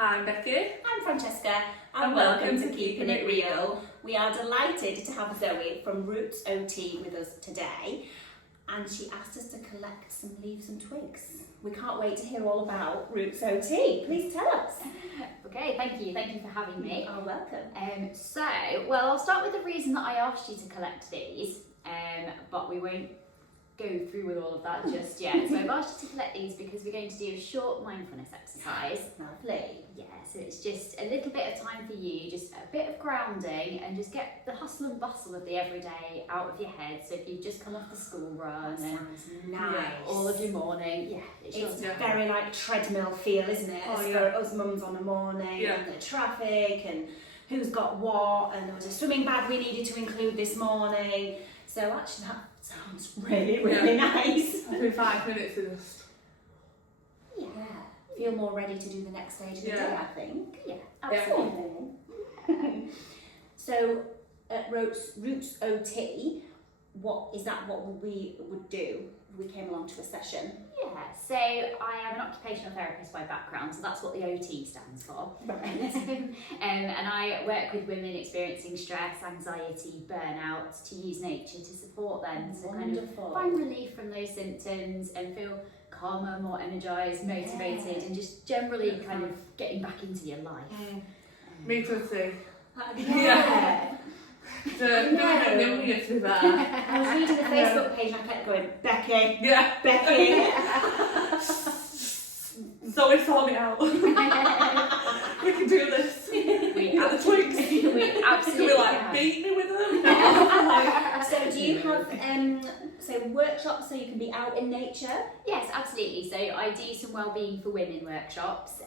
I'm Becky. I'm Francesca, And welcome to Keeping It Real. We are delighted to have Zoe from Roots OT with us today, and she asked us to collect some leaves and twigs. We can't wait to hear all about Roots OT. Please tell us. Okay, thank you for having me. You are welcome. I'll start with the reason that I asked you to collect these, but we won't go through with all of that just yet. So I've asked you to collect these because we're going to do a short mindfulness exercise. Lovely. Yeah, so it's just a little bit of time for you, just a bit of grounding, and just get the hustle and bustle of the everyday out of your head. So if you've just come off the school run and Sounds nice. all of your morning, It's very like treadmill feel, isn't it? Oh, For us mums on the morning, and the traffic, and who's got what, and there was a swimming bag we needed to include this morning. So actually that sounds really nice. I think 5 minutes is just... Yeah. Feel more ready to do the next stage of the day, I think. Yeah, Absolutely. So at Roots OT, what we would do if we came along to a session? Yeah, so I am an occupational therapist by background, so that's what the OT stands for. Right. And I work with women experiencing stress, anxiety, burnout, to use nature to support them to kind of find relief from those symptoms and feel calmer, more energised, motivated, and just generally kind of getting back into your life. Me too. Yeah. Don't get to that. I was reading the Facebook page and I kept going, Becky, Yeah. Becky. Zoe, sort it out. We can do this. We Get the twigs. We absolutely Can we like can. beat me with them? So do you have workshops so you can be out in nature? Yes, absolutely. So I do some wellbeing for women workshops,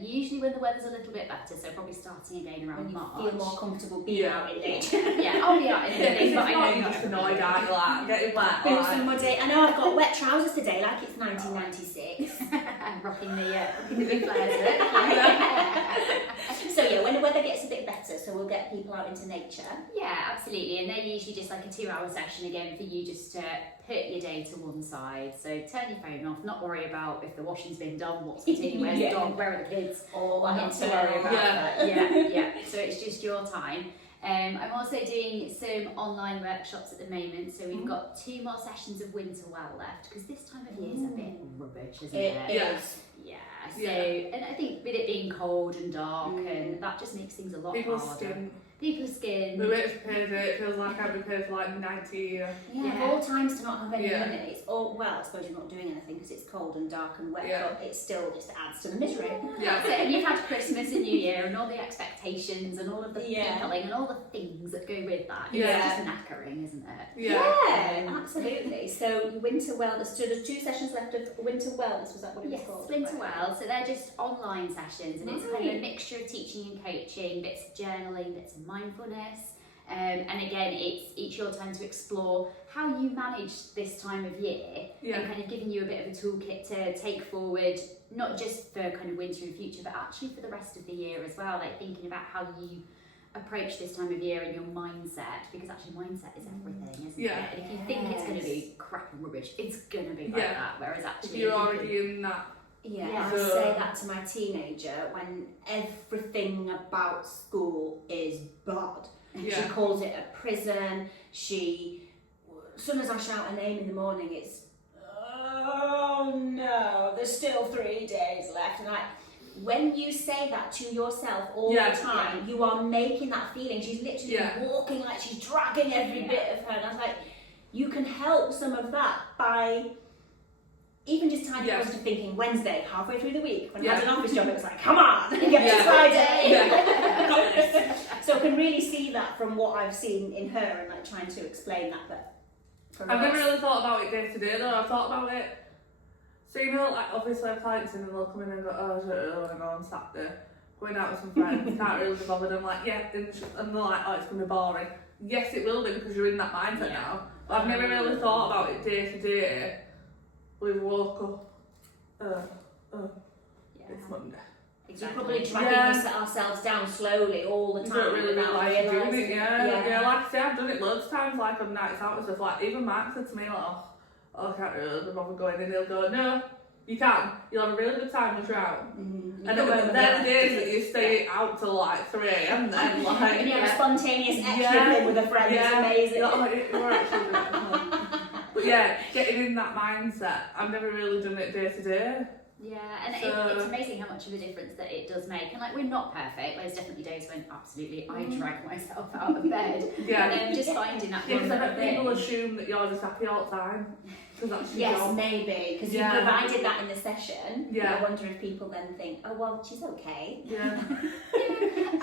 usually when the weather's a little bit better, so probably starting again around When you March. feel more comfortable being out in nature. Yeah, I'll be out in the day, but I know not to annoy down like getting wet. Boots and muddy. I know I've got wet trousers today, like it's 1996. I'm rocking the big flares. So yeah, when the weather gets a bit better, so we'll get people out into nature. Yeah, absolutely. And they're usually just like a 2-hour session again for you just to put your day to one side. So turn your phone off, not worry about if the washing's been done, what's continuing, where's the dog, where are the kids. Not to worry about that. Yeah. So it's just your time. I'm also doing some online workshops at the moment, so we've got 2 more sessions of Winter Well left, because this time of year is a bit rubbish, isn't it? It is. Yeah, so, and I think with it being cold and dark, and that just makes things a lot People's harder. People's skin. The way it's prepared, it feels like I've been prepared for like 90 years. Yeah, of all times to not have any limits. Or, well, I suppose you're not doing anything because it's cold and dark and wet, but it still just adds to the misery. Yeah. That's it. And you've had Christmas and New Year and all the expectations and all of the feeling and all the things that go with that. Yeah. It's just knackering, isn't it? Yeah, absolutely. So Winter Wellness, so there's 2 sessions left of Winter Wellness, was that what it was called? Winter Well. So they're just online sessions, and it's kind of a mixture of teaching and coaching, bits of journaling, bits of mindfulness. And again, it's your time to explore how you manage this time of year, and kind of giving you a bit of a toolkit to take forward, not just for kind of winter and future, but actually for the rest of the year as well, like thinking about how you approach this time of year and your mindset, because actually mindset is everything, isn't it? And if you think it's going to be crap and rubbish, it's going to be like that, whereas actually... You're already in that. Yeah, I say that to my teenager when everything about school is bad. She calls it a prison. As soon as I shout her name in the morning, it's, oh no, there's still 3 days left. And when you say that to yourself all the time, you are making that feeling. She's literally walking like she's dragging every bit of her. And I was like, you can help some of that by even just tiny things to thinking Wednesday, halfway through the week. When I had an office job, it was like, come on, get to Friday. So I can really see that from what I've seen in her and like trying to explain that. But I've never really thought about it day to day though. I've thought about it. So you know, like obviously I have clients in and they'll come in and go, oh, I don't really want to go on Saturday. Going out with some friends, can't really be bothered. I'm like, and they're like, oh, it's going to be boring. Yes, it will be because you're in that mindset now. But I've never really thought about it day to day. We've woke up, it's Monday. Exactly. We're probably dragging ourselves down slowly all the time. You don't really realise you're doing it, yeah. Like I say, I've done it loads of times, like on nights out and stuff. Like, even Mark said to me, like, oh, I can't really be bothered going, and he'll go, no, You can. You'll have a really good time if you're out. Mm-hmm. And then the days that you stay out till like 3 a.m. then like... And you have a spontaneous extra thing with a friend, it's amazing. You're actually doing it. But yeah, getting in that mindset, I've never really done it day to day. Yeah, and it's amazing how much of a difference that it does make. And like, we're not perfect. There's definitely days when absolutely I drag myself out of bed. Yeah. And just finding that because one I bet thing. people assume that you're just happy all the time. That's your Yes, job. maybe, because you provided that in the session. Yeah. I wonder if people then think, oh, well, she's okay. Yeah.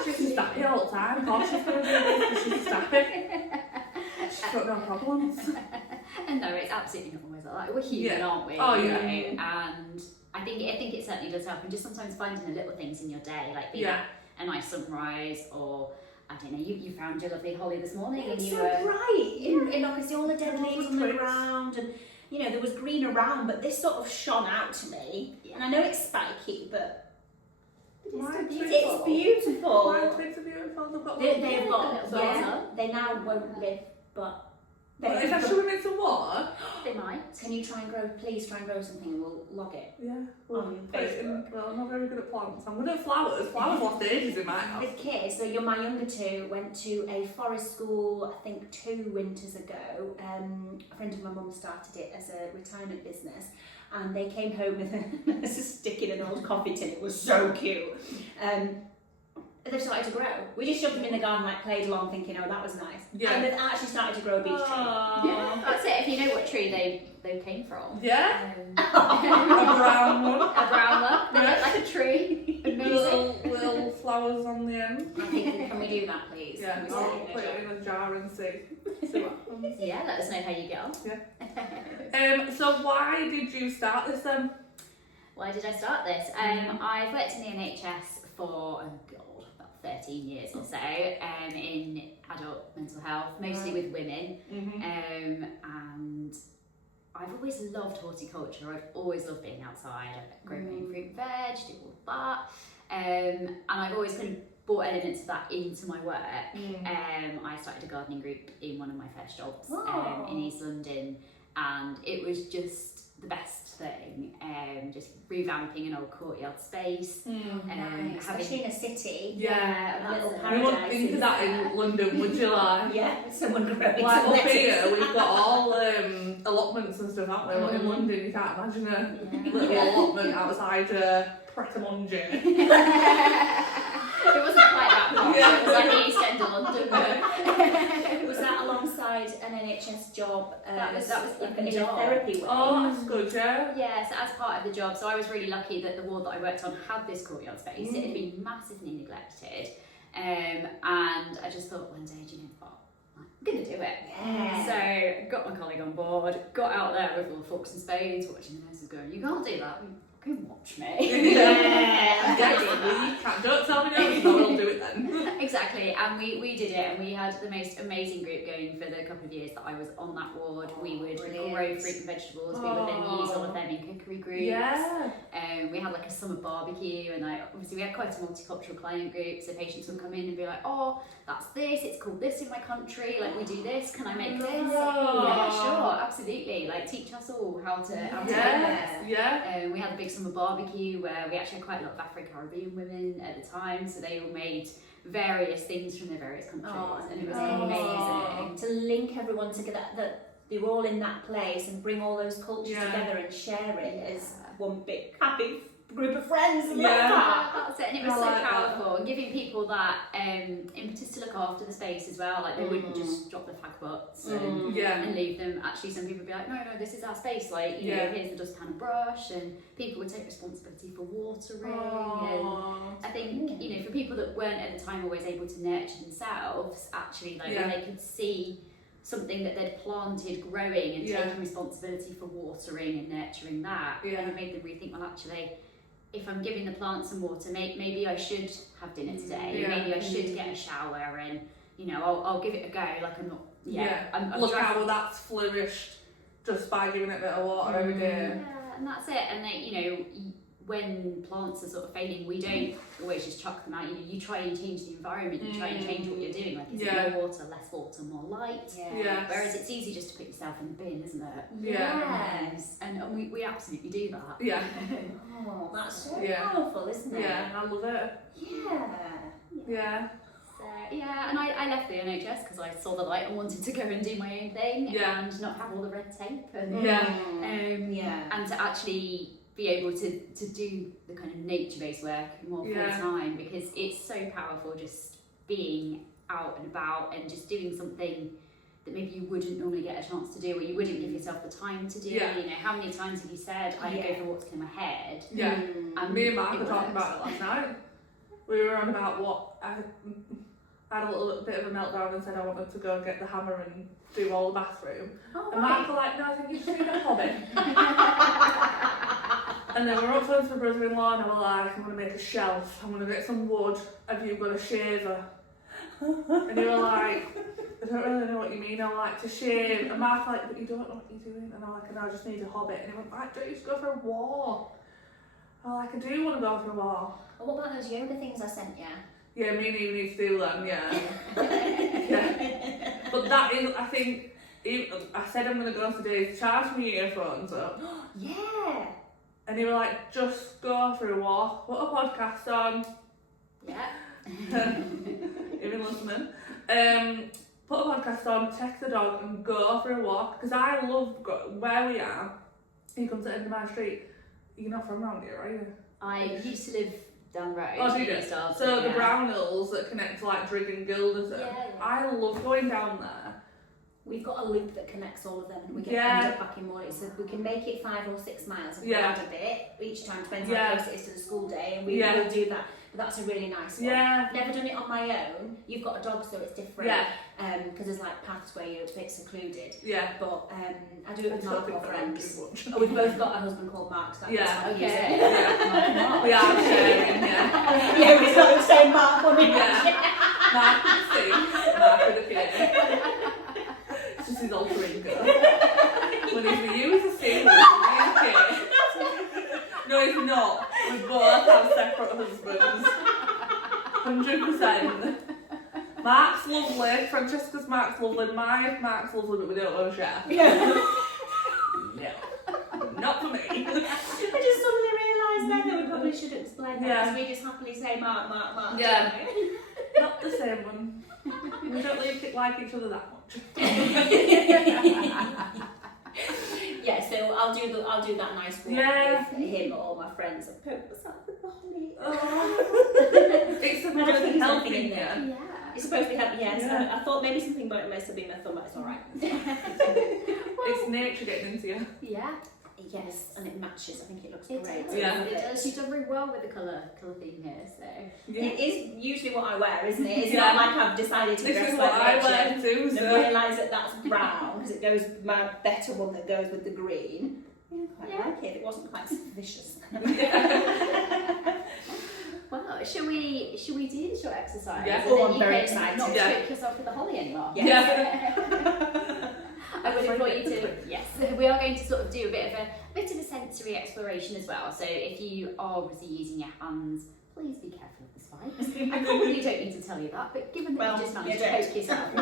She's just happy all the time. Of course she's going to do this because she's just happy. She's got no problems. And no, it's absolutely not always like that. We're human, aren't we? Oh, you yeah. know? And I think it certainly does help. And just sometimes finding the little things in your day, like being a nice sunrise, or I don't know, you found your lovely holly this morning. It's and you so were bright. In obviously all the dead leaves on the ground, and you know there was green around, but this sort of shone out to me. And I know it's spiky, but it's beautiful. My twigs are beautiful. They've got They've got water. They now won't live, but. Is that swimming into water? They might. Can you please try and grow something and we'll log it? Yeah. Well, Facebook. I'm not very good at plants. I'm good at flowers. Flowers lost ages in my house. The kids, so my younger two, went to a forest school, I think 2 winters ago. A friend of my mum started it as a retirement business. And they came home with a stick in an old coffee tin. It was so cute. They've started to grow. We just shoved them in the garden, like played along, thinking, "Oh, that was nice." Yeah. And they've actually started to grow a beech tree. Yeah, that's it. If you know what tree they came from. Yeah. A brown one. A brown one. They look like a tree. Little flowers on the end. I think, can we do that, please? Yeah. I'll put it in a jar and see what happens. Yeah, let us know how you get on. Yeah. So why did you start this then? Why did I start this? I've worked in the NHS for 13 years or so in adult mental health, mostly with women. And I've always loved horticulture. I've always loved being outside. I've grown my own fruit and veg, do all of that. And I've always kind of brought elements of that into my work. I started a gardening group in one of my first jobs in East London, and it was just the best thing, just revamping an old courtyard space, especially in a city. Yeah, a little you paradise. wouldn't think of that in London, would you? Like, yeah, someone growing like some up lettuce. here, we've got all allotments and stuff, haven't we? But in London, you can't imagine a little allotment outside Pret a Manger. It wasn't quite that much. It was like the East End of London. But was that alongside an NHS job? That was like in a job. therapy way. Oh, that's good, yeah. Yeah, so as part of the job, so I was really lucky that the ward that I worked on had this courtyard space. It had been massively neglected, and I just thought one day, do you know what? I'm going to do it. Yeah. So got my colleague on board, got out there with all the forks and spades, watching the nurses going, you can't do that. Fucking watch me. Don't tell me no, because I will do it then. Exactly, and we did it, and we had the most amazing group going for the couple of years that I was on that ward. We would grow fruit and vegetables. We would then use all of them in cookery groups. Yeah. We had like a summer barbecue, and obviously we had quite a multicultural client group, so patients would come in and be like, oh, that's this, it's called this in my country, like we do this, can I make this? Yeah, sure, absolutely, like teach us all how to make this. Yeah. We had a big summer barbecue where we actually had quite a lot of Afro-Caribbean women at the time, so they all made various things from their various countries, and it was amazing. To link everyone together, that they were all in that place and bring all those cultures together and share it as one big happy group of friends. And that's it, and it was so powerful, and giving people that impetus to look after the space as well. Like they wouldn't just drop the flag butts and leave them. Actually, some people would be like, no, this is our space. Like you know, here's the dustpan and brush, and people would take responsibility for watering. And I think you know, for people that weren't at the time always able to nurture themselves, actually, like when they could see something that they'd planted growing and taking responsibility for watering and nurturing that, and it made them rethink, well, actually, if I'm giving the plants some water, maybe I should have dinner today. Maybe I should get a shower, and you know, I'll give it a go. Like I'm not. I'm look how that's flourished just by giving it a bit of water every day. Yeah, and that's it. And they, you know, when plants are sort of failing, we don't always just chuck them out. You try and change the environment, you try and change what you're doing. Like, is it more water, less water, more light? Yes. Whereas it's easy just to put yourself in the bin, isn't it? Yes. And we absolutely do that. Yeah. Oh, that's so powerful, isn't it? Yeah, I love it. Yeah. So, and I left the NHS because I saw the light and wanted to go and do my own thing and not have all the red tape. And, and to actually be able to do the kind of nature-based work more full time, because it's so powerful just being out and about and just doing something that maybe you wouldn't normally get a chance to do, or you wouldn't give yourself the time to do. You know, how many times have you said, I go for walks in my head? Yeah. And me and Mark were talking about it last night. We were on about what I had a little bit of a meltdown and said I wanted to go and get the hammer and do all the bathroom. And Mark was like, no, I think you should do a hobby. And then we were up to my brother-in-law and I was like, I'm going to make a shelf, I'm going to get some wood, have you got a shaver? And he was like, I don't really know what you mean, I like to shave. And Mark was like, but you don't know what you're doing. And I'm like, no, I just need a hobby. And he went, like, don't you just go for a walk? I'm like, I do want to go for a walk. Well, what about those yoga things I sent you? Yeah, me and you need to do them, yeah. But that is, I think, I said I'm going to go today, charge me earphones up. Yeah. And he was like, just go for a walk, put a podcast on. Yeah. Even listening. Put a podcast on, take the dog and go for a walk. Because I love where we are. You come to the end of my street. You're not from around here, are you? I used to live down the road. Oh, do you? So the Brown Hills that connect to like Drigg and Gilderton. I love going down there. We've got a loop that connects all of them, and we can end up back in morning. So we can make it 5 or 6 miles and add a bit each time, depends how close it is to the school day, and we will do that. But that's a really nice one. Never done it on my own. You've got a dog, so it's different. Because there's like paths where you're a bit secluded. But I do it with Mark or friends. We've both got a husband called Mark, so that's how we use it. We are sharing, we've got the same Mark on it. Mark with a C, Mark with a K. It's just his alter ego. When he's with you, he's a C, when he's with me, he's a K. No, he's not. We both have separate husbands. 100%. Mark's lovely, Francesca's Mark's lovely, my Mark's lovely, but we don't want to share. No, not for me. I just suddenly realised then that we probably should explain that, because we just happily say Mark. Yeah. Not the same one. We don't really like each other that much. So I'll do that nice walk with him or my friends. I poke myself with the honey. It's supposed to be helping you. Yeah. It's supposed to be helping, I thought maybe something might have been my thumb, but it's alright. It's nature getting into you. Yeah. Yes, and it matches. I think it looks It great. does. It does. She's done very well with the colour theme here, so. It is usually what I wear, isn't it? It's not like I've decided to dress is like what I wear too, so. I realise that that's brown, because it goes with my better one that goes with the green. I quite like it. It wasn't quite vicious. Well, shall we do the short exercise? Yeah. I'm very excited. Not trick yourself with the holly anymore. I would invite you to. Yes, we are going to sort of do a bit of a sensory exploration as well. So if you are obviously using your hands, please be careful of the spikes. I probably don't need to tell you that, but given that you just managed to poke yourself.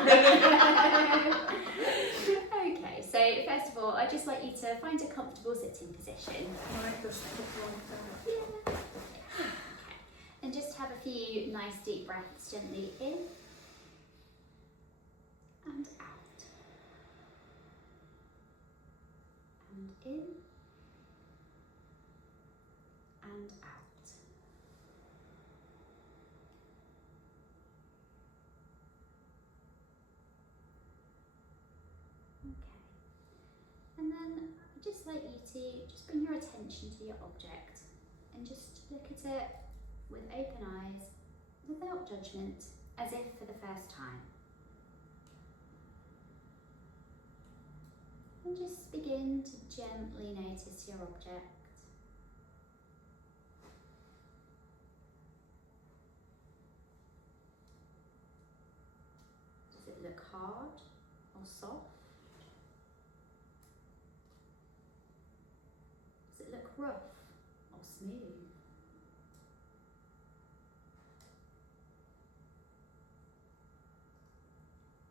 Okay, so first of all, I'd just like you to find a comfortable sitting position. Okay. And just have a few nice deep breaths gently in and out. And in and out. Okay. And then I'd just like you to just bring your attention to your object and just look at it with open eyes, without judgment, as if for the first time. And just begin to gently notice your object. Does it look hard or soft? Does it look rough or smooth.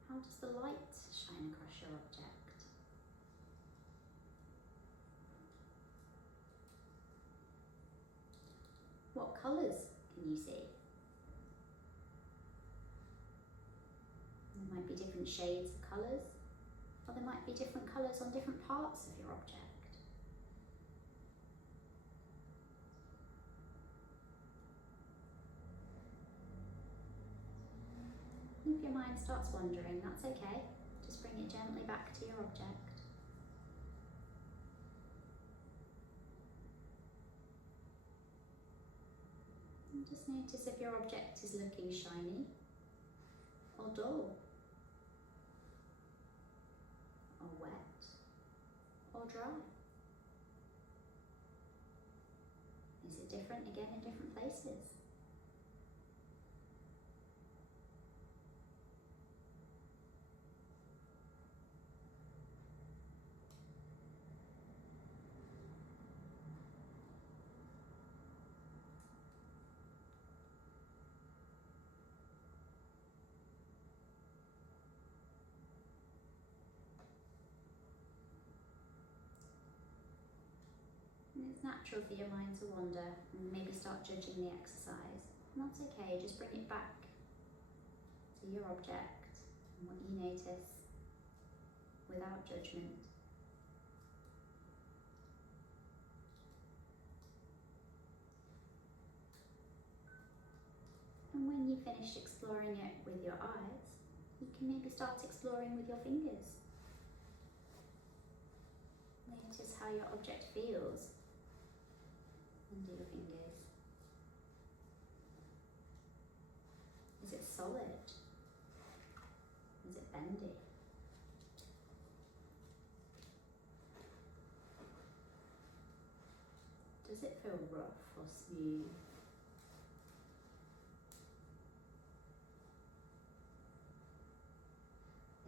How does the light shine across your object? What colours can you see? There might be different shades of colours, or there might be different colours on different parts of your object. If your mind starts wandering, that's okay. Just bring it gently back to your object. And just notice if your object is looking shiny or dull, or wet, or dry. Is it different again in different places? And it's natural for your mind to wander and maybe start judging the exercise. And that's okay, just bring it back to your object and what you notice without judgment. And when you finish exploring it with your eyes, you can maybe start exploring with your fingers. Notice how your object feels under your fingers. Is it solid? Is it bendy? Does it feel rough or smooth?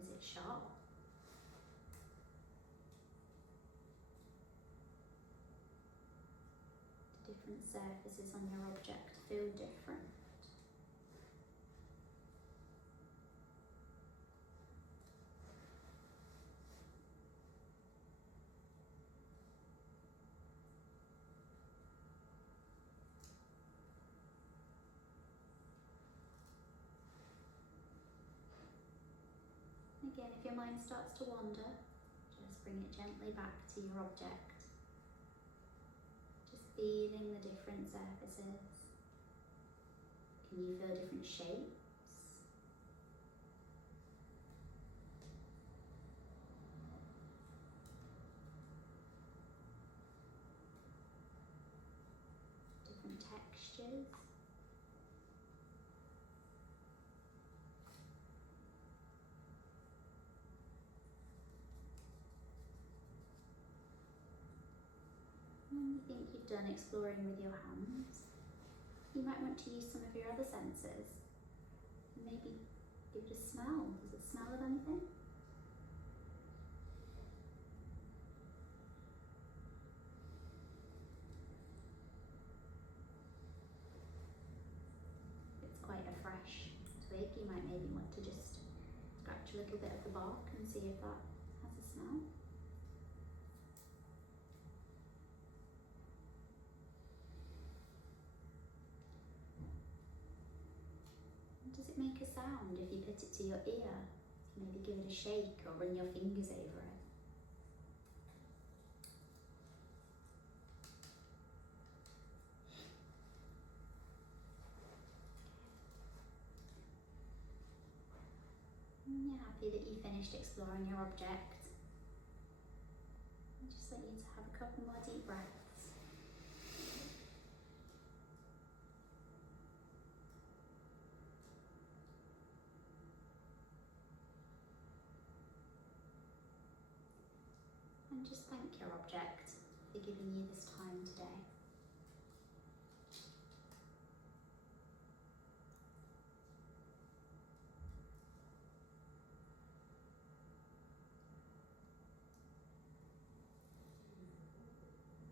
Is it sharp? Do different surfaces on your object feel different? Again, if your mind starts to wander, just bring it gently back to your object. Just feeling the different surfaces. Can you feel different shapes? Different textures? When you think you've done exploring with your hands, you might want to use some of your other senses. Maybe give it a smell. Does it smell of anything? If it's quite a fresh twig, you might maybe want to just scratch a little bit of the bark and see if that has a smell. Does it make a sound if you put it to your ear? Maybe give it a shake or run your fingers over it. And you're happy that you finished exploring your object. I'd just like you to have a couple more deep breaths. And just thank your object for giving you this time today.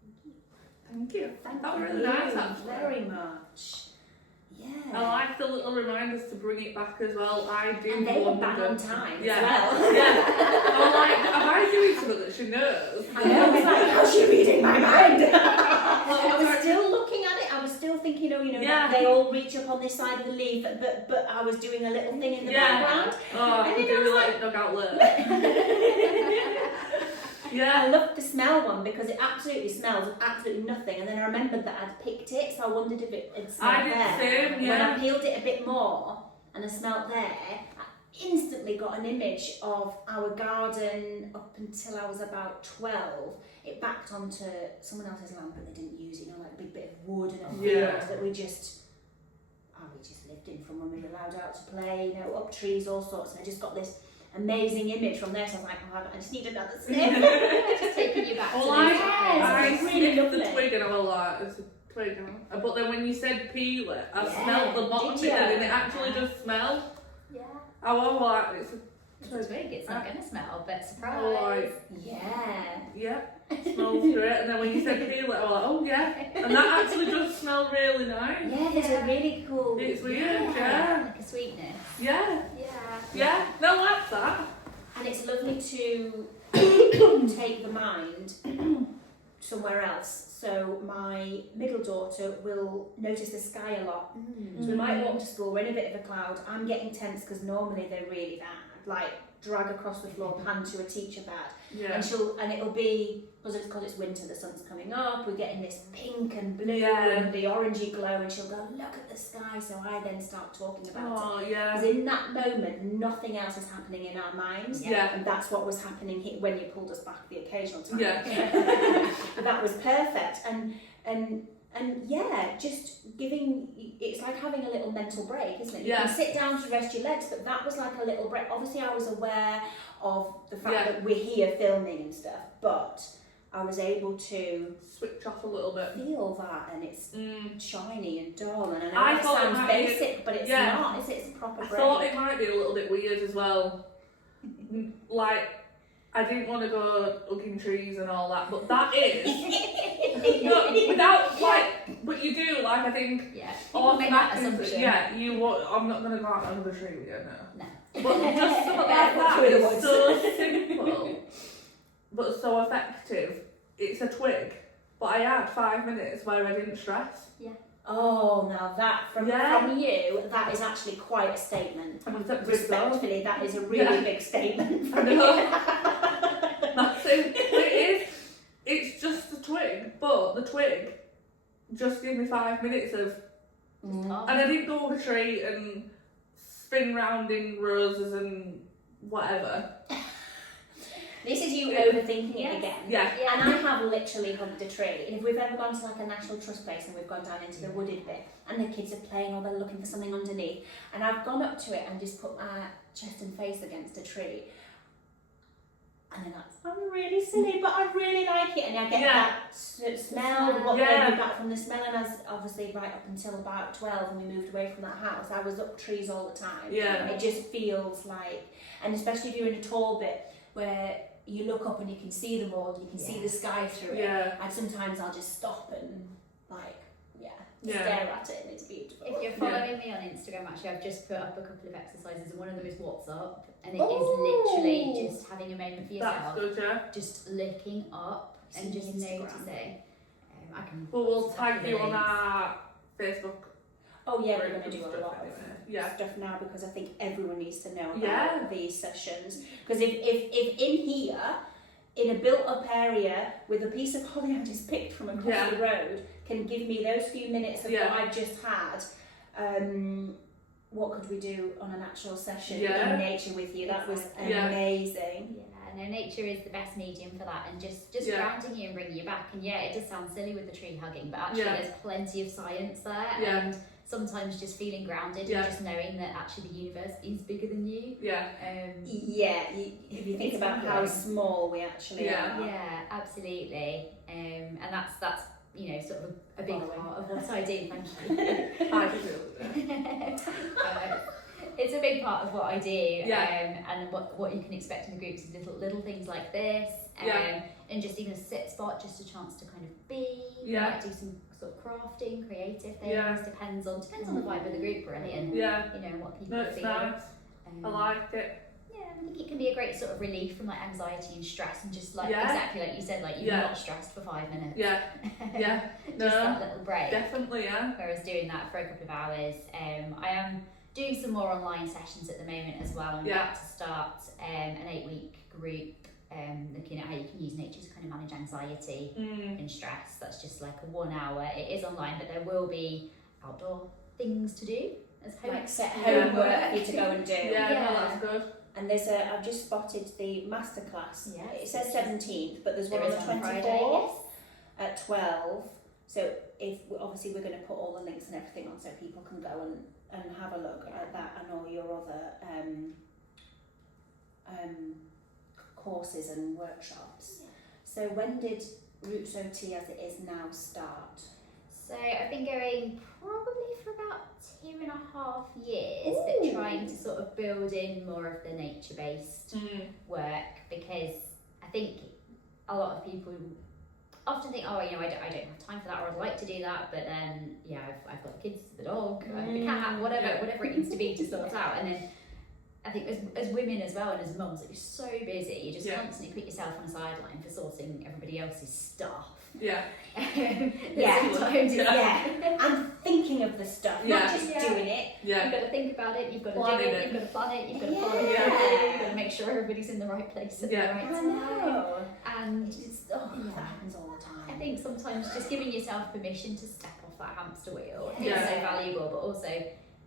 Thank you. Thank you. Thank That you was really nice, actually. very much. Yeah. I like the little reminders to bring it back as well. I do. And they were wonder- bang on time Yeah. as well. Yeah. I'm like, am I doing something that she knows? I know, I was like, how's she reading my mind? Well, I was still looking at it, I was still thinking, oh, you know, Yeah. they all reach up on this side of the leaf, but I was doing a little thing in the background. Oh, I And could then I do was like dug out later. I Yeah. loved the smell one because it absolutely smells of absolutely nothing, and then I remembered that I'd picked it, so I wondered if it had smelled I did there. the same, When I yeah. peeled it a bit more and I smelled there, I instantly got an image of our garden up until I was about 12. It backed onto someone else's land, but they didn't use it, you know, like a big bit of wood and a field Yeah. that we just lived in from when we were allowed out to play, you know, up trees, all sorts. And I just got this amazing image from there, so I was like, oh, I just need another sniff. Just taking you back to Well, those I Yes, days. really sniffed the lovely. twig and I was like, it's a twig. But then when you said peel it, I Yeah, smelled the bottom did bit you? and it actually does smell. Yeah. I was like, it's a It's a twig, it's not going to smell, but I surprise. was like, Yeah. yeah, smells great. And then when you said peel it, I was like, oh yeah. And that actually does smell really nice. Yeah, there's a really cool... It's weird, yeah. Like a sweetness. Yeah, Yeah. yeah. No, I like that. And it's lovely to take the mind somewhere else. So my middle daughter will notice the sky a lot. So we might walk to school, we're in a bit of a cloud. I'm getting tense because normally they're really bad, like drag across the floor, pan to a teacher bad. Yeah. And it'll be, because it's winter, the sun's coming up, we're getting this pink and blue Yeah. and the orangey glow, and she'll go, look at the sky. So I then start talking about it. Oh, yeah. Because in that moment, nothing else is happening in our minds. Yeah. And that's what was happening here when you pulled us back the occasional time. Yeah. But that was perfect. And yeah, just giving, it's like having a little mental break, isn't it? You Yeah. can sit down to rest your legs, but that was like a little break. Obviously, I was aware of the fact Yeah. that we're here filming and stuff, but I was able to Switch off a little bit. feel that, and it's shiny and dull, and I know I that thought it sounds might be- basic, but it's yeah. not, is it? It's a proper I break. thought it might be a little bit weird as well. Like, I didn't want to go hugging trees and all that, but that is no, without like, but you do like. I think Yeah. People make that automatically, assumption. yeah. You want. I'm not going to go out and hug a tree with you, no. No. But just something like that is so simple, but so effective. It's a twig, but I had 5 minutes where I didn't stress. Oh, now that from you, that is actually quite a statement. And I took twigs off. Respectfully, that is a really Yeah. big statement. I know. That's it. It is. It's just a twig, but the twig just gave me 5 minutes of, and I didn't go up a tree and spin round in roses and whatever. This is you overthinking Yes. it again. Yeah. And I have literally hugged a tree. And if we've ever gone to like a National Trust place and we've gone down into the wooded bit and the kids are playing or they're looking for something underneath, and I've gone up to it and just put my chest and face against a tree. And then I'm really silly, but I really like it. And I get that smell, what gave me back from the smell. And I was obviously right up until about 12 and we moved away from that house, I was up trees all the time. Yeah. It just feels like, and especially if you're in a tall bit where you look up and you can see them all, you can see the sky through it. Yeah. And sometimes I'll just stop and like, Yeah. stare at it, and it's beautiful. If you're following me on Instagram, actually, I've just put up a couple of exercises, and one of them is what's up, and it is Oh. literally just having a moment for That's yourself, good, yeah. just looking up and See just Instagram. noticing. I can. Well, we'll tag you on our Facebook. Oh yeah, we're group going to and do a stuff lot of anyway. Yeah. stuff now because I think everyone needs to know about Yeah. these sessions. Because if in here, in a built-up area with a piece of holly I just picked from across the road, can give me those few minutes of what I've just had, what could we do on an actual session in nature with you? That was amazing. Yeah, no, nature is the best medium for that, and just grounding you and bringing you back. And it does sound silly with the tree hugging, but actually there's plenty of science there, and sometimes just feeling grounded and just knowing that actually the universe is bigger than you. Yeah. If you think about how small we actually are. Yeah, absolutely. And that's sort of a big part of what I do. Thank you. I can do it. it's a big part of what I do. Yeah. And what you can expect in the groups is little things like this. And just even a sit spot, just a chance to kind of be. Like, do some sort of crafting, creative things. Depends on the vibe of the group, really, and you know what people feel. Nice. I like it. Yeah, I think it can be a great sort of relief from like anxiety and stress, and just like exactly like you said, like you're not stressed for 5 minutes. Just that little break. Definitely, Whereas doing that for a couple of hours, I am doing some more online sessions at the moment as well. I'm about to start an 8-week group. Looking at how you can use nature to kind of manage anxiety and stress. That's just like a 1 hour. It is online, but there will be outdoor things to do as like set homework for you to go and do. No, that's good. And there's I've just spotted the masterclass. It says 17th, but there's one There on is the on 24th Friday, at 12. So obviously we're going to put all the links and everything on so people can go and have a look at that and all your other courses and workshops. So when did Roots OT as it is now start? So I've been going probably for about 2.5 years, but trying to sort of build in more of the nature-based work, because I think a lot of people often think, oh, you know, I don't have time for that, or I'd like to do that, but then I've got the kids, the dog, the cat, whatever it needs to be to sort out. And then I think as women as well, and as mums, you're so busy, you just constantly put yourself on a sideline for sorting everybody else's stuff. Sometimes and thinking of the stuff, not just doing it. You've got to think about it, you've got to do it, you've got to plan it, you've got to follow it, you've got to make sure everybody's in the right place at the right time. And that happens all the time. I think sometimes just giving yourself permission to step off that hamster wheel is so valuable, but also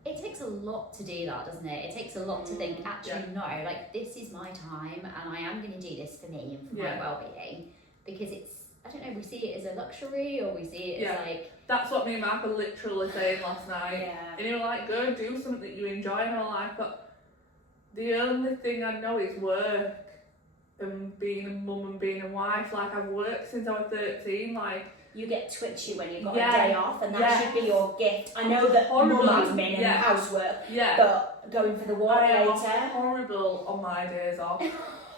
it takes a lot to do that, doesn't it? It takes a lot to think, actually, no, like this is my time and I am going to do this for me and for my well-being, because it's, I don't know, we see it as a luxury, or we see it as like... That's what me and Mark were literally saying last night. And you were like, go and do something that you enjoy, and I'm like, but the only thing I know is work and being a mum and being a wife. Like, I've worked since I was 13, like... You get twitchy when you've got a day off, and that should be your gift. I know that mum admin and housework, but going for the walk later... horrible on my days off.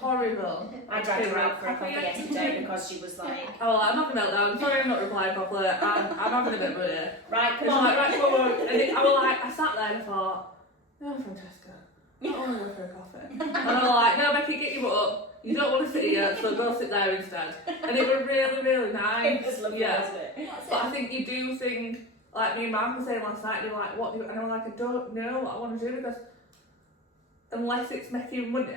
Horrible. I dragged her out for a coffee yesterday because she was like... Oh, I'm having a meltdown. Sorry I'm not replying properly. I'm having a bit of a... Right, come on. Like, right, come on. And I was like, I sat there and I thought, no, Francesca, I don't want to go for a coffee. And I was like, no, Becky, get your butt up. You don't want to sit here, so go sit there instead. And it was really, really nice. It was lovely, wasn't it? But I think you do think, like me and Mark were saying last night, you're like, what do you... And I was like, I don't know what I want to do, because unless it's making money...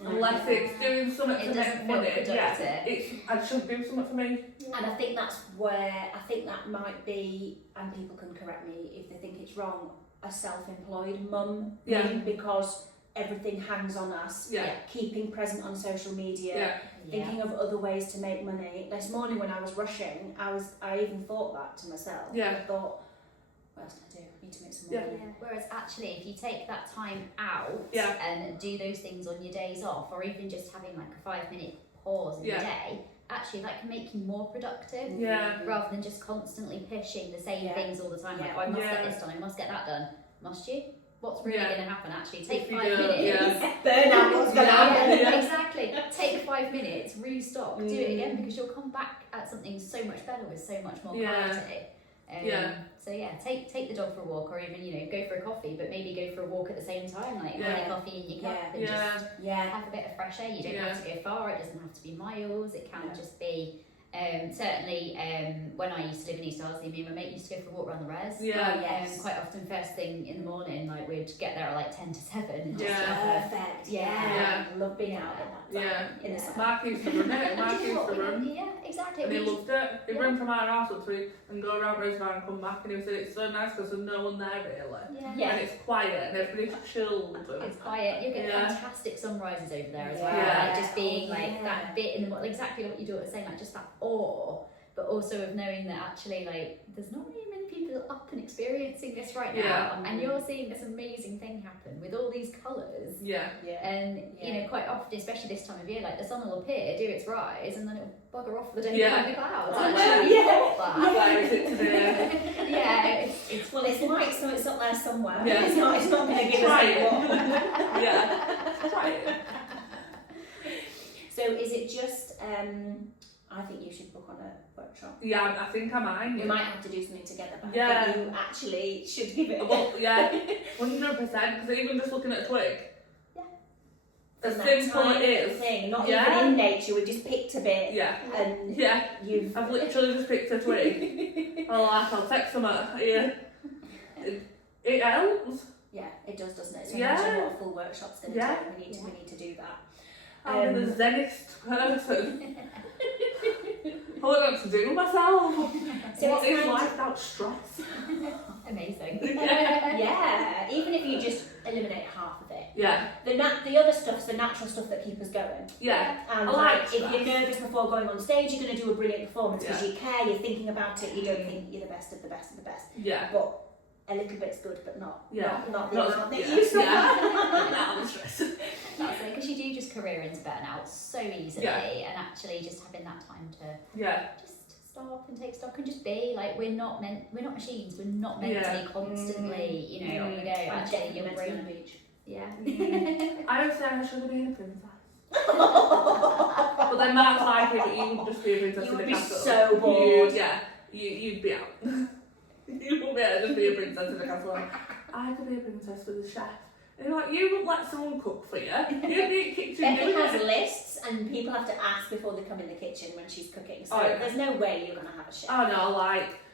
Unless it's doing something to make money, I should do something for me. And I think that's where, I think that might be, and people can correct me if they think it's wrong, a self-employed mum, because everything hangs on us, keeping present on social media, thinking of other ways to make money. This morning when I was rushing, I even thought that to myself. I thought, what else can I do? I need to make some money. Whereas actually, if you take that time out and do those things on your days off, or even just having like a 5-minute pause in the day, actually that can make you more productive rather than just constantly pushing the same things all the time. Like, oh, I must get this done, I must get that done. Must you? What's really going to happen? Actually, take 5 minutes. Burnout, what's going to happen? Exactly. Take 5 minutes, restock, do it again, because you'll come back at something so much better with so much more clarity. So take the dog for a walk, or even, you know, go for a coffee, but maybe go for a walk at the same time, like have a coffee in your cup and just have a bit of fresh air. You don't have to go far, it doesn't have to be miles, it can just be certainly when I used to live in East Ardsley, me and my mate used to go for a walk around the res. Quite often first thing in the morning, like we'd get there at like 10 to 7 and just perfect. Love being out at that time in the summer. Mark used to run it. Mark used to run. Yeah, exactly. And he loved it. He'd run from our house up to and go around Rosemary and come back, and he said it's so nice because there's no one there really. And it's quiet and everybody's chilled. It's quiet. You get fantastic sunrises over there as well. Like just being like that bit in the morning, exactly what your daughter's saying, like just that awe, but also of knowing that actually like there's not really many people up and experiencing this right now, and you're seeing this amazing thing happen with all these colours. And you know, quite often, especially this time of year, like the sun will appear, do its rise, and then it'll bugger off for the day behind the clouds. Where is it today? Well, it's light, so it's up there somewhere. Yeah. It's not going to give us Try any it. more. Yeah. Try it. So is it just, I think you should book on a workshop. Yeah, I think I might. We might have to do something together, but Yeah. I think you actually should give it a Well, yeah, 100%. Because even just looking at a twig, as From that simple tiny it is. thing, not Yeah. even in nature, we've just picked a bit Yeah. and Yeah. you've... I've literally just picked a twig. I'll text them at you. It helps. Yeah, it does, doesn't it? So Yeah. imagine what a full workshop's going to Yeah. take. We need to do that. I'm the zenest person. I don't know what to do with myself. So What it's is kind life of- without stress? Amazing. Yeah, even if you just eliminate half of it. Yeah. The other stuff's the natural stuff that keeps us going. Yeah. And I like if you're stress. nervous before going on stage, you're going to do a brilliant performance because Yeah. you care, you're thinking about it, you don't think you're the best of the best of the best. Yeah. But a little bit's good, but not Yeah. not the Not- amount that yeah. you suffer. Yeah. I'm stressed. That's it, because you do just career into burnout so easily, Yeah. and actually just having that time to Yeah. just stop and take stock and just be like, we're not machines, we're not meant Yeah. to be constantly, you know, on the go. I'm Actually, definitely your meant to be on brain, the beach. yeah. I would say I should have been a princess. But then Mark's like it, but you would just be a princess You in would a be castle. so bored. You'd be out. You wouldn't be able to just be a princess in a castle. Like, I could be a princess with a chef. And you're like, you wouldn't let someone cook for you. You'd be a kitchen Becky doing has it. lists and people have to ask before they come in the kitchen when she's cooking. So Oh, yeah. there's no way you're going to have a chef. Oh no,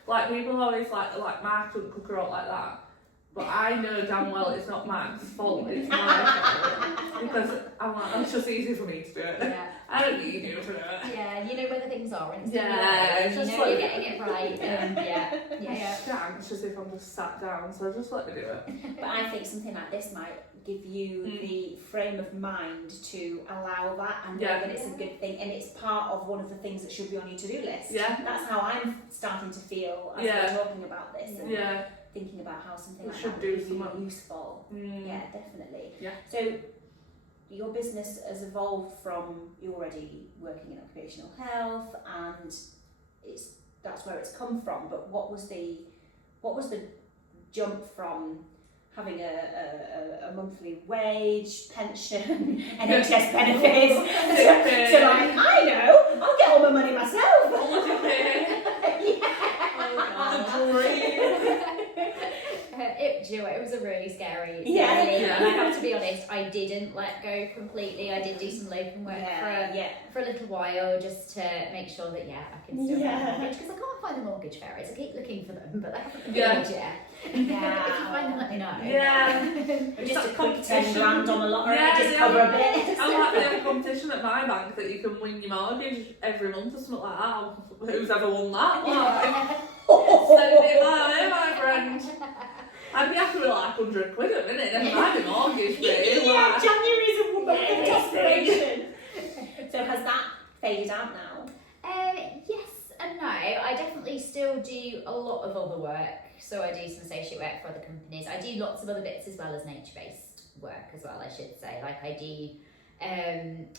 like people always like Mark doesn't cook her up like that. But I know damn well it's not Mark's fault, it's my fault. Because I'm like, it's just easy for me to do it. Yeah. I don't need you to do it. Yeah, you know where the things are, and Yeah, you just know like- you're getting it right, and yeah. I get anxious if I'm just sat down, so just let me do it. But I think something like this might give you the frame of mind to allow that and know Yeah. that it's a good thing and it's part of one of the things that should be on your to-do list. Yeah. That's how I'm starting to feel as Yeah. we're talking about this and Yeah. thinking about how something We like should that do would be something. useful. Mm. Yeah, definitely. Yeah. So your business has evolved from you're already working in occupational health and that's where it's come from, but what was the jump from having a monthly wage, pension, NHS benefits to like, I know, I'll get all my money myself. Do you know what, it was a really scary Yeah. feeling. Yeah. And I have to be honest, I didn't let go completely. I did do some locum work for a little while just to make sure that I can still have a mortgage, because I can't find the mortgage fairies. I keep looking for them, but they haven't appeared yet. If you find them, let me know. Yeah. Just a quick 10 grand on a lottery, Yeah, just yeah. cover a bit. I'm like the only competition at my bank that you can win your mortgage every month or something like that. Who's ever won that? Like, send it my way, my friend. I'd be happy with like 100 quid a minute, never mind the mortgage fee. Yeah, January's a woman Yeah. of desperation. So has that faded out now? Yes and no. I definitely still do a lot of other work. So I do some associate work for other companies. I do lots of other bits as well as nature-based work as well, I should say. Like I do,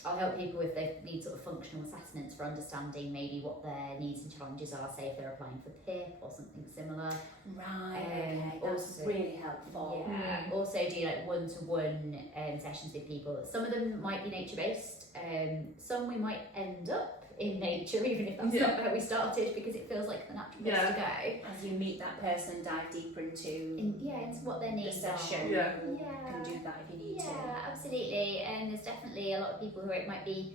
I'll help people if they need sort of functional assessments for understanding maybe what their needs and challenges are, say if they're applying for PIP or something similar. Right, okay, that's also- really helpful. Yeah. Also do like one-to-one sessions with people. Some of them might be nature-based. Some we might end up in nature, even if that's not where we started, because it feels like the natural place to go. As you meet that person, dive deeper into Into what their the needs are. session. Yeah. You can do that if you need to. Yeah, absolutely. And there's definitely a lot of people who it might be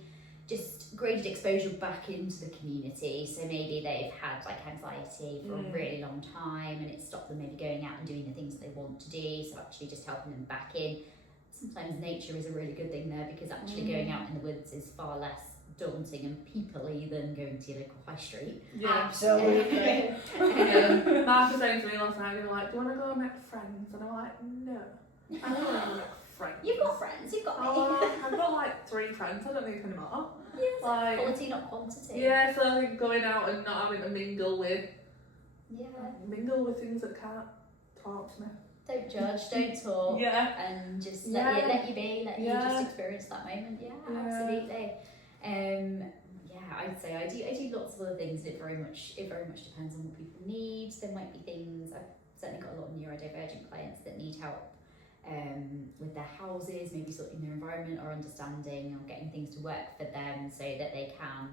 just graded exposure back into the community. So maybe they've had like anxiety for a really long time and it's stopped them maybe going out and doing the things they want to do. So actually just helping them back in. Sometimes nature is a really good thing there, because actually going out in the woods is far less daunting and people-y than going to your local high street. Yeah. Absolutely. Mark was saying to me last night, they were like, do you want to go and make friends? And I'm like, no. I don't want to make friends. You've got friends, you've got me. I've got like 3 friends, I don't need any more. Yes, Like, quality, not quantity. yeah, so I think going out and not having to mingle with things that can't talk to me. Don't judge, don't talk. Yeah. And just Yeah. let you be, let you Yeah. just experience that moment. Yeah, Yeah. absolutely. I'd say I do lots of other things. It very much depends on what people need. There might be things. I've certainly got lot of neurodivergent clients that need help with their houses, maybe sorting their environment or understanding or getting things to work for them so that they can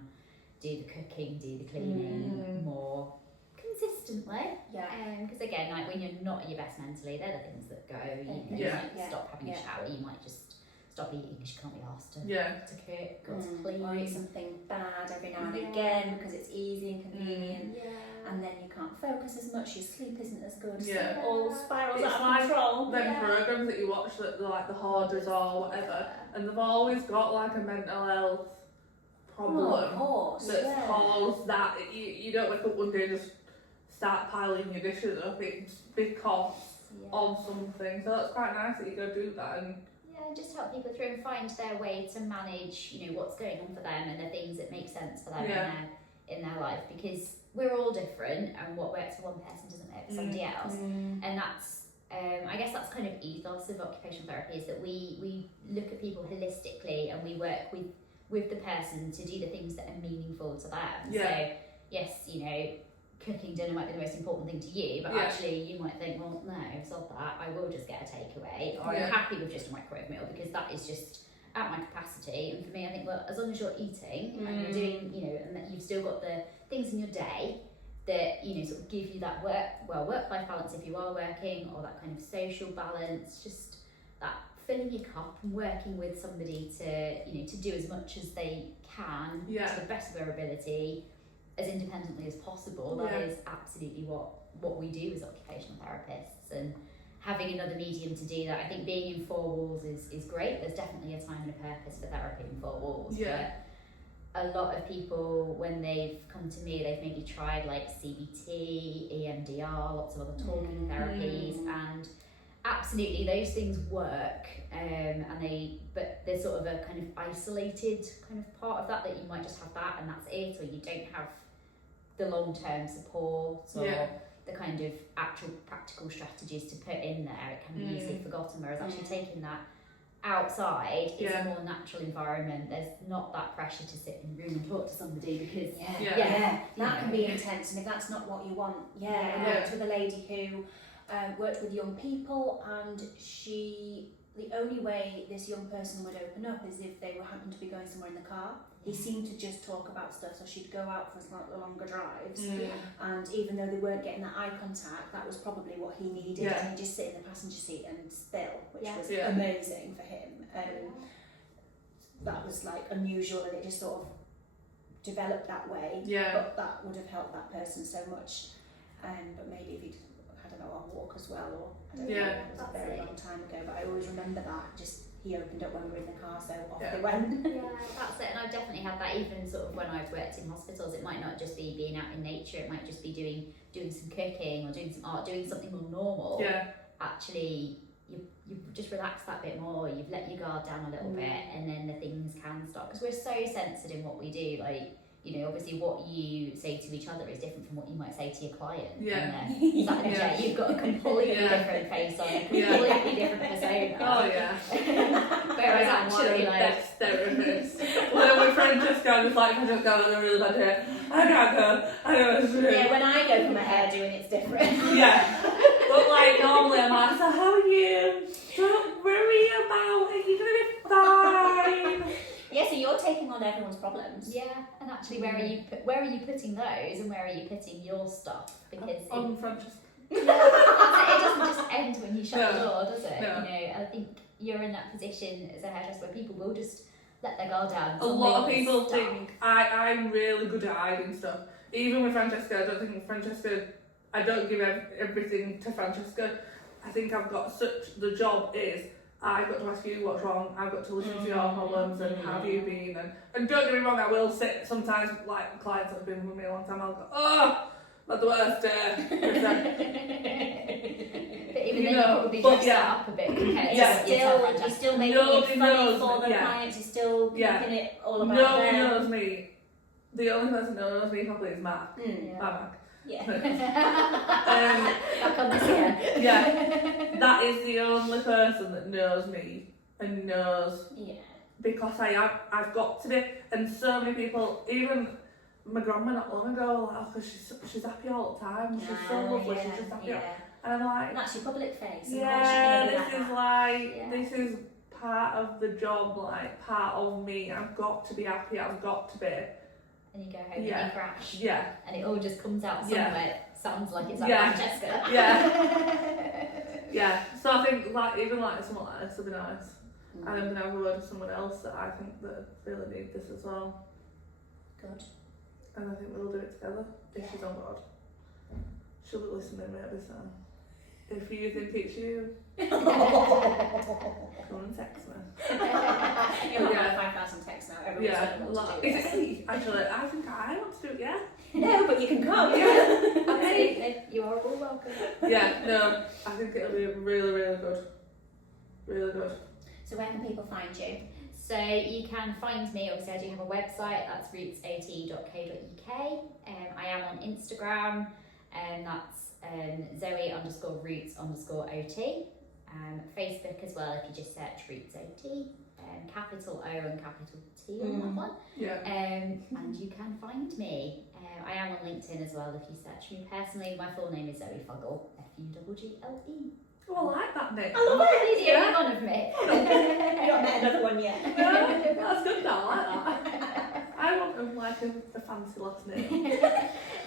do the cooking, do the cleaning more consistently. Because again, like when you're not at your best mentally, they're the things that go. You might stop having a shower, you might just stop eating because you can't be asked to cook or to clean. Or eat something bad every now and again because it's easy and convenient. And then you can't focus as much, your sleep isn't as good, so it all spirals out of control. Them programs that you watch that like the Hoarders or whatever, and they've always got like a mental health problem that's caused that. You don't wake up one day and just start piling your dishes up, it's because of something. So that's quite nice that you go do that and just help people through and find their way to manage, you know, what's going on for them and the things that make sense for them in their life, because we're all different and what works for one person doesn't work for somebody else. And that's I guess that's kind of ethos of occupational therapy, is that we look at people holistically and we work with the person to do the things that are meaningful to them. So yes, you know, cooking dinner might be the most important thing to you, but actually you might think, well, no, sod that, I will just get a takeaway, or I'm happy with just a microwave meal because that is just at my capacity. And for me, I think, well, as long as you're eating and you're doing, you know, and that you've still got the things in your day that, you know, sort of give you that work-life balance if you are working, or that kind of social balance, just that filling your cup and working with somebody to, you know, to do as much as they can to the best of their ability, as independently as possible. That is absolutely what we do as occupational therapists, and having another medium to do that. I think being in four walls is great. There's definitely a time and a purpose for therapy in four walls. But a lot of people, when they've come to me, they've maybe tried like CBT, EMDR, lots of other talking therapies, and absolutely those things work, but there's sort of a kind of isolated kind of part of that you might just have that and that's it, or you don't have the long-term support or the kind of actual practical strategies to put in there. It can be easily forgotten, whereas actually taking that outside is a more natural environment. There's not that pressure to sit in a room and talk to somebody, because that can be intense, and if that's not what you want. I worked with a lady who worked with young people, and the only way this young person would open up is if they happened to be going somewhere in the car. He seemed to just talk about stuff, so she'd go out for slightly longer drives, and even though they weren't getting that eye contact, that was probably what he needed, and he'd just sit in the passenger seat and spill, which was amazing for him. That was like unusual, and it just sort of developed that way, but that would have helped that person so much. But maybe if he'd, I don't know, a walk as well, or I don't know, it was a very long time ago, but I always remember that, just he opened up when we were in the car, so off they went. That's it. And I've definitely had that, even sort of when I've worked in hospitals. It might not just be being out in nature, it might just be doing some cooking or doing some art, doing something more normal. Actually, you just relax that bit more, you've let your guard down a little bit, and then the things can stop, because we're so censored in what we do. Like, you know, obviously what you say to each other is different from what you might say to your client. You've got a completely different face on, a completely different persona. Whereas actually, like, best therapist. When my friend just goes like, I just go on a really bad day, I can't go. I don't know what to do. Yeah, when I go for my hair doing, it's different. But like normally I'm like, so how are you? Don't worry about it. You're gonna be fine. So you're taking on everyone's problems. And actually, where are you putting those, and where are you putting your stuff? Because on Francesca. it doesn't just end when you shut the door, does it? No. You know, I think you're in that position as a hairdresser where people will just let their guard down. A lot of people think I'm really good at hiding stuff. Even with Francesca, I don't give everything to Francesca. I think I've got the job is, I've got to ask you what's wrong, I've got to listen to your problems and how have you been, and don't get me wrong, I will sit sometimes, like clients that have been with me a long time, I'll go, oh, not the worst day. But even then you probably dress that up a bit compared to you're still making it funny for the clients, you're still keeping it all about Nobody them. knows me. The only person that knows me probably is Matt. Matt. Back on this again. That is the only person that knows me and knows because I've got to be, and so many people, even my grandma not long ago, like, oh, cause she's happy all the time, she's so lovely, she's just happy. And I'm like, And that's your public face. yeah, Of this course you're is gonna like, Yeah. this is part of the job, like part of me. I've got to be happy, I've got to be. And you go home Yeah. and you crash. Yeah, And it all just comes out Yeah. somewhere. Sounds like it's like Yeah. Francesca. yeah. So I think like even like something like this would be nice. be And I'm gonna have a word with someone else that I think that really need this as well. good. And I think we'll do it together if Yeah. she's on board. She'll be listening maybe, so if you think it's you, come and text me. You'll have 5,000 texts now. Everyone's Yeah, going to want to like, do is this. it me? Actually, I think I want to do it, yeah. No, but you can come. Absolutely. You are all welcome. Yeah, no, I think it'll be really, really good. Really good. So where can people find you? So you can find me, obviously I do have a website, that's rootsot.co.uk. I am on Instagram, and that's Zoe_roots_OT. Facebook as well, if you just search Roots OT, capital O and capital T on that one. Yeah. And you can find me. I am on LinkedIn as well if you search me personally. My full name is Zoe Fuggle, Fuggle. Oh, I like that name. I love it. The only one of me. You've not met another one yet. No, that's good though, I like that. I want like a fancy last name.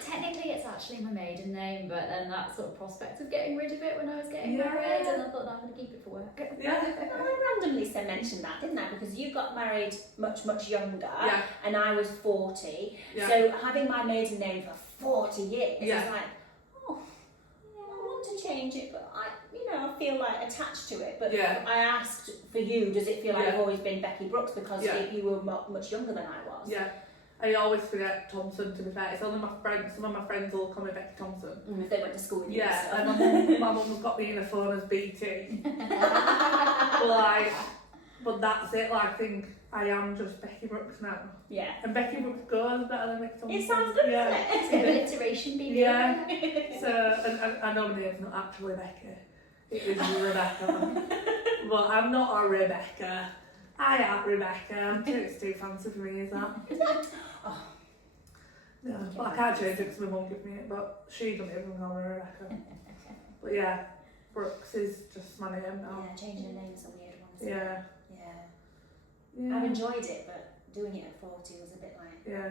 Technically it's actually my maiden name, but then that sort of prospect of getting rid of it when I was getting Yeah. married, and I thought, no, I'm going to keep it for work. Yeah. I randomly mentioned that, didn't I? Because you got married much, much younger, Yeah. and I was 40. Yeah. So having my maiden name for 40 years Yeah. is like, oh, I want to change it, but I feel like attached to it. But Yeah. I asked for you, does it feel like Yeah. I've always been Becky Brooks because Yeah. you were much younger than I was? Yeah. I always forget Thompson, to be fair. It's only my friends, some of my friends will call me Becky Thompson. If they went to school with you. Yeah, So. and my mum's got me in a phone as BT. But that's it, like, I think I am just Becky Brooks now. Yeah. And Becky Brooks goes better than Becky Thompson. It sounds good, Yeah. It's doesn't an it? alliteration, baby. Yeah. So, and I know my name's not actually Becky. It is Rebecca. But I'm not a Rebecca. I am Rebecca. It's too fancy for me, is that? Oh. No, but I can't change it because my mum gave me it, but she doesn't even call me Rebecca. But yeah, Brooks is just my name now. Yeah, changing a name's a weird one. So. Yeah. Yeah. I've enjoyed it, but doing it at 40 was a bit like, Yeah.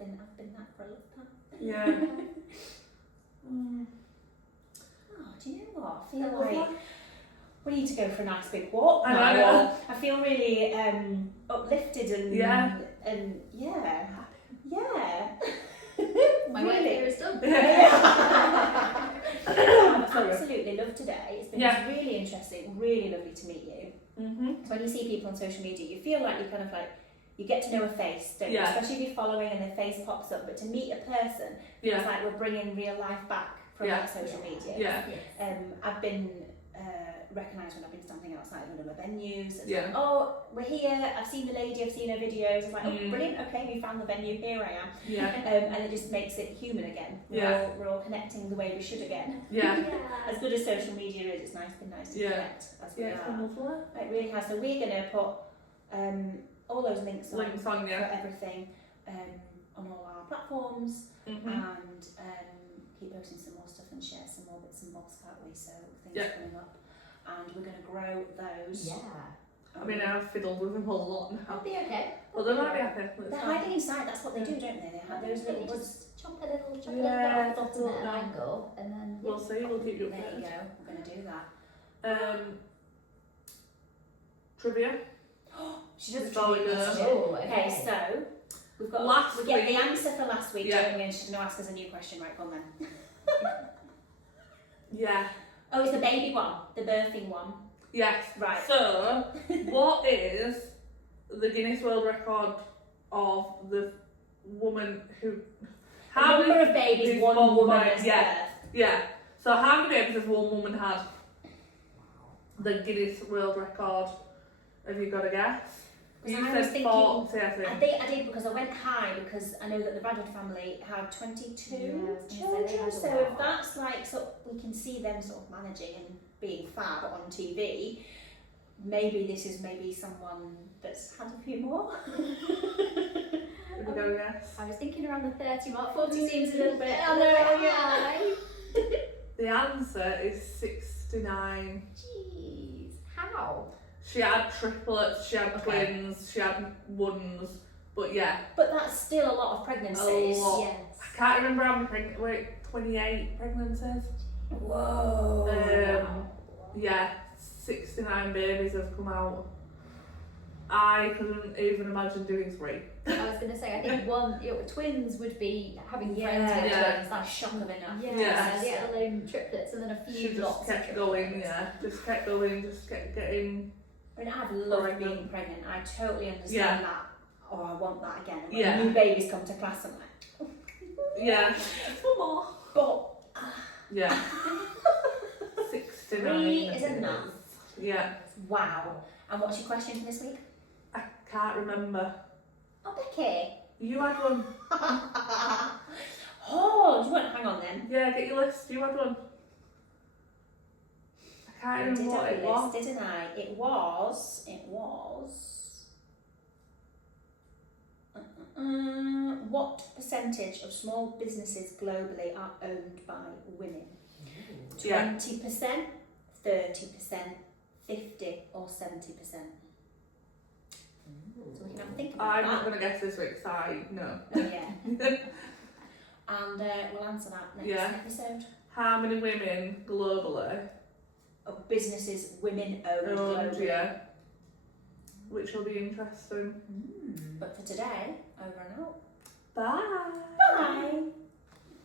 I've been that for a long time. Yeah. Oh, do you know what? I feel I love like we need to go for a nice big walk I now. know. I feel really uplifted and Yeah. and yeah. My work here is done. I've absolutely loved today. It's been Yeah. really interesting, really lovely to meet you. Mm-hmm. So when you see people on social media, you feel like you kind of like, you get to know a face, don't you? Yeah. Especially if you're following and their face pops up. But to meet a person, it's Yeah. like we're bringing real life back from Yeah. that social media. Yeah. I've been recognised when I've been standing outside one of my venues. And Yeah. like, oh, we're here. I've seen the lady. I've seen her videos. It's like, oh, Mm. brilliant. Okay, we found the venue. Here I am. Yeah. And it just makes it human again. We're all connecting the way we should again. Yeah. As good as social media is, it's been nice to Yeah. connect as we Yeah, it's are. been lovely. It really has. So we're going to put all those links on Links on, for yeah. everything on all our platforms, Mm-hmm. and keep posting some more stuff and share some more bits and bobs, can't we? So things Yeah. coming up, and we're going to grow those. Yeah. I mean, I've fiddled with them a lot now. I'll be okay. Well, they might be happy. They're hiding inside. That's what they do, don't they? They have those little buds. Just chop a little bit Yeah, off the bottom at an yeah. angle, and then We'll see, we'll keep you There you updated. go. We're going to do that. Trivia. She does a Jolly trivia good. question. Oh, Okay, so we've got Last we get week- the answer for last week, Yeah. don't we? And she's going to ask us a new question, right? Go on then. Yeah. Oh, it's the baby one, the birthing one. Yes. Right. So, what is the Guinness World Record of the woman who? The number of babies is one one woman woman, has yeah. birthed. Yeah. So how many babies has one woman had? The Guinness World Record. Have you got a guess? Because You I was said thinking- 40, I think. I did because I went high because I know that the Bradford family had 22 Yeah, I was gonna say they children. had a So lot. if that's like, so we can see them sort of managing and being fab on TV, maybe this is maybe someone that's had a few more. Have you got a guess? I was thinking around the 30 mark. 40 seems a little bit. I know, yeah. The answer is 69. Jeez, how? She had triplets, she had twins, she had ones, but yeah. But that's still a lot of pregnancies. A lot. Yes. I can't remember how many 28 pregnancies. Whoa. Wow. Yeah, 69 babies have come out. I couldn't even imagine doing 3. I was going to say, I think twins would be having Yeah, friends with yeah. twins. That's shock of enough. Yeah. Let alone triplets and then a few She just lots of kept triplets. going, yeah. Just kept going, just kept getting. I mean, I've loved Pregnant. being pregnant. I totally understand Yeah. that. Oh, I want that again. And when Yeah. new babies come to class, I'm like, Yeah. one more. But Yeah. 69. 3 is enough. Yeah. Wow. And what's your question for this week? I can't remember. Oh, Becky. You had one. Oh, do you want to hang on then? Yeah, get your list. You had one. I can't I remember did what have it a was. list, didn't I? It was. What percentage of small businesses globally are owned by women? Yeah. 20%, 30%, 50 or 70%? So we can have a think about I'm that. not going to guess this week, so I know. Oh, yeah. And we'll answer that next Yeah. episode. How many women globally Of businesses women own owned, globally. yeah. Which will be interesting. But for today, over and out. Bye. Bye.